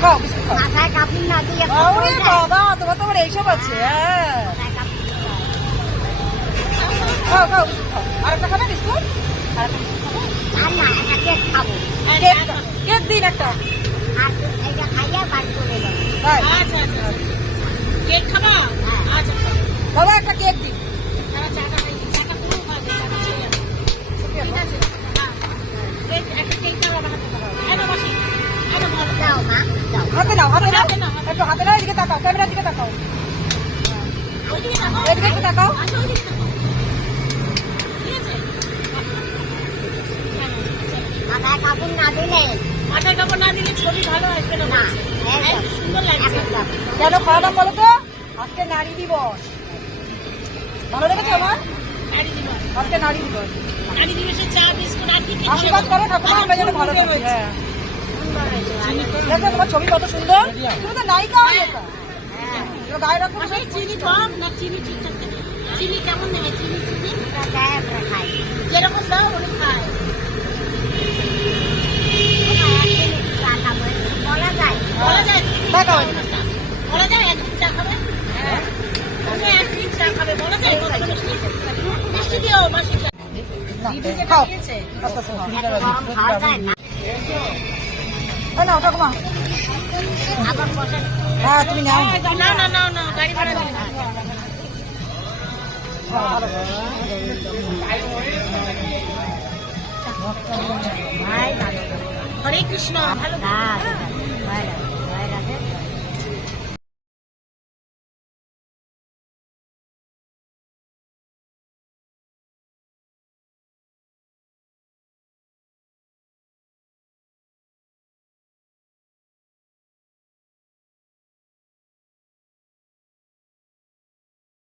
খাও বিস্কুট খাও। মাথায় কাপড় না দিয়ে বাবা তোমার তো এইসব আছে হ্যাঁ। খাও। খাও বিস্কুট? আর খাবে? বিস্কুট না কেক খাব। কেক কেক দিন একটা। হাতে নাও হাতে নাও। একটু হাতে নাও এদিকে তাকাও ক্যামেরার দিকে তাকাও। এদিকে একটু তাকাও। মাথায় কাপড় না দিলে মাথায় কাপড় না দিলে ছবি ভালো আসবে না না বলছে। একদম একদম সুন্দর লাগছে কেন খাওয়া বলো তো? আজকে নারী দিবস। ভালো লেগেছে আমার? দিবস আজকে নারী দিবস। নারী দিবসে চা বিস্কুট আর কি কি আশীর্বাদ করো ঠাকুমা আমরা যেন ভালো থাকি হ্যাঁ। দেখো তোমার ছবি কত সুন্দর। তুমি তো নায়িকা হয়ে এগুলো গায়ে চিনি কম না চিনি ঠিকঠাক চিনি কেমন নেবে? চিনি চিনি? আমরা খাই। যেরকম দাও উনি খায় বলা যায়। বলা যায়? বলা যায়? একদিন চা খাবে? হ্যাঁ। একদিন চা খাবে। বলা যায়? মিষ্টি? দিও মাসি না, খাও। আস্তে আস্তে না ওটা বসে হ্যাঁ তুমি নাও। না না না গাড়ি ভাড়া হরে কৃষ্ণ। ভালো